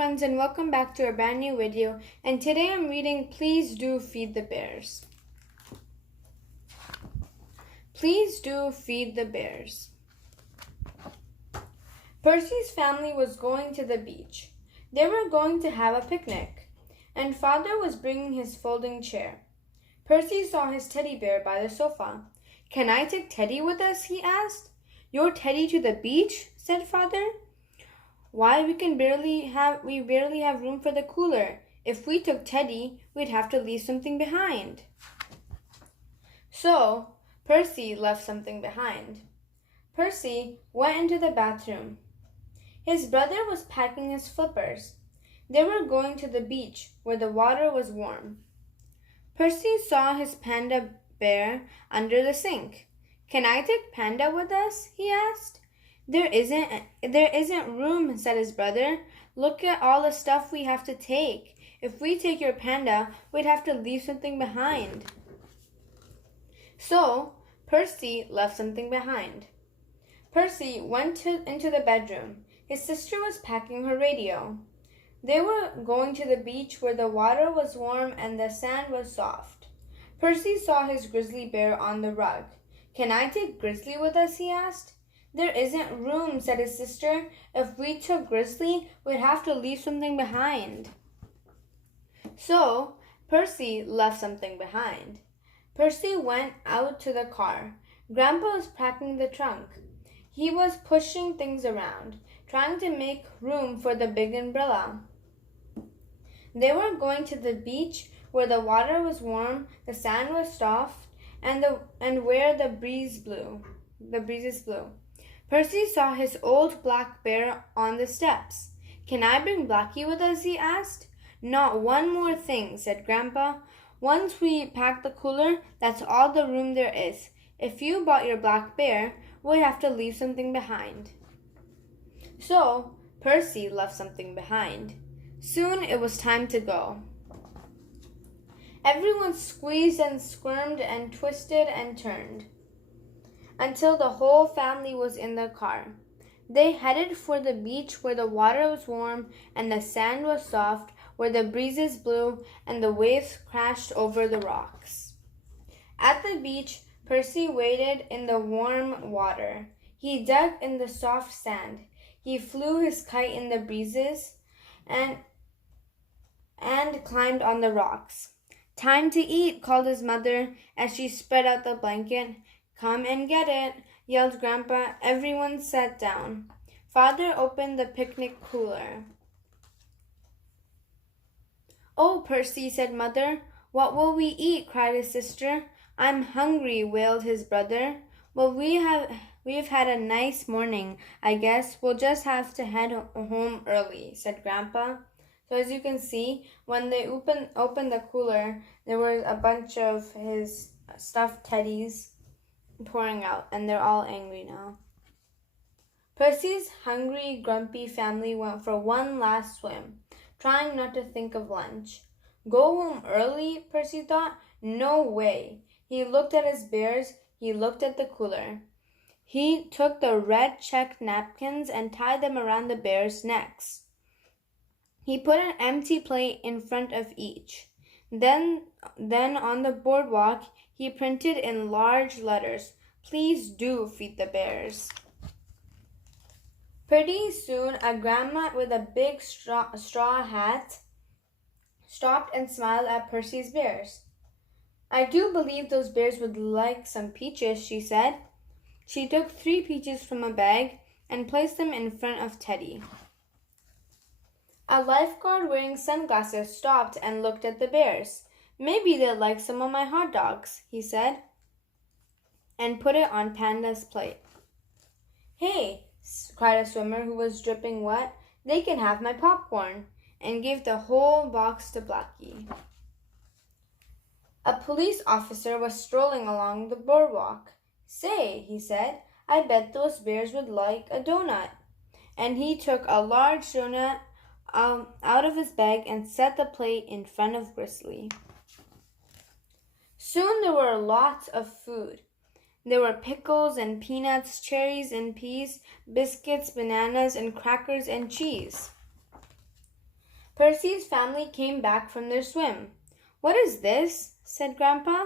friends, and welcome back to a brand new video. And today I'm reading Please Do Feed the Bears. Please do feed the bears. Percy's family was going to the beach. They were going to have a picnic, and Father was bringing his folding chair. Percy saw his teddy bear by the sofa. "Can I take Teddy with us?" he asked. "Your Teddy to the beach?" said Father. "Why, we barely have room for the cooler. If we took Teddy, we'd have to leave something behind." So, Percy left something behind. Percy went into the bathroom. His brother was packing his flippers. They were going to the beach where the water was warm. Percy saw his panda bear under the sink. "Can I take Panda with us?" he asked. There isn't room," said his brother. "Look at all the stuff we have to take. If we take your Panda, we'd have to leave something behind." So, Percy left something behind. Percy went into the bedroom. His sister was packing her radio. They were going to the beach where the water was warm and the sand was soft. Percy saw his grizzly bear on the rug. "Can I take Grizzly with us?" he asked. "There isn't room," said his sister. "If we took Grizzly, we'd have to leave something behind." So, Percy left something behind. Percy went out to the car. Grandpa was packing the trunk. He was pushing things around, trying to make room for the big umbrella. They were going to the beach where the water was warm, the sand was soft, and where the breezes blew. Percy saw his old black bear on the steps. "Can I bring Blackie with us?" he asked. "Not one more thing," said Grandpa. "Once we pack the cooler, that's all the room there is. If you bought your black bear, we'd have to leave something behind." So, Percy left something behind. Soon it was time to go. Everyone squeezed and squirmed and twisted and turned until the whole family was in the car. They headed for the beach where the water was warm and the sand was soft, where the breezes blew and the waves crashed over the rocks. At the beach, Percy waded in the warm water. He dug in the soft sand. He flew his kite in the breezes and climbed on the rocks. "Time to eat," called his mother as she spread out the blanket. "Come and get it," yelled Grandpa. Everyone sat down. Father opened the picnic cooler. "Oh, Percy," said Mother. "What will we eat?" cried his sister. "I'm hungry," wailed his brother. "Well, we've had a nice morning. I guess we'll just have to head home early," said Grandpa. So as you can see, when they opened the cooler, there was a bunch of his stuffed teddies pouring out, and they're all angry now. Percy's hungry, grumpy family went for one last swim, trying not to think of lunch. Go home early, Percy thought. No way. He looked at his bears. He looked at the cooler. He took the red checked napkins and tied them around the bears' necks. He put an empty plate in front of each. Then on the boardwalk, he printed in large letters, "Please do feed the bears." Pretty soon, a grandma with a big straw hat stopped and smiled at Percy's bears. "I do believe those bears would like some peaches," she said. She took 3 peaches from a bag and placed them in front of Teddy. A lifeguard wearing sunglasses stopped and looked at the bears. "Maybe they'd like some of my hot dogs," he said, and put it on Panda's plate. "Hey," cried a swimmer who was dripping wet, "they can have my popcorn," and gave the whole box to Blackie. A police officer was strolling along the boardwalk. "Say," he said, "I bet those bears would like a donut." And he took a large donut out of his bag and set the plate in front of Grizzly. Soon there were lots of food. There were pickles and peanuts, cherries and peas, biscuits, bananas, and crackers and cheese. Percy's family came back from their swim. What is this? Said Grandpa.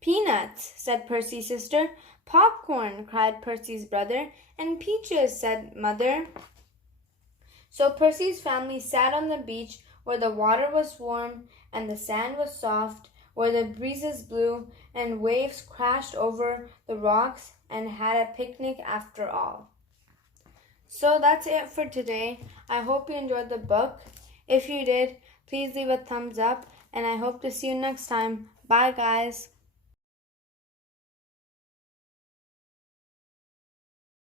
Peanuts, said Percy's sister. Popcorn, cried Percy's brother. And peaches, said Mother. So Percy's family sat on the beach where the water was warm and the sand was soft, where the breezes blew and waves crashed over the rocks, and had a picnic after all. So that's it for today. I hope you enjoyed the book. If you did, please leave a thumbs up, and I hope to see you next time. Bye, guys.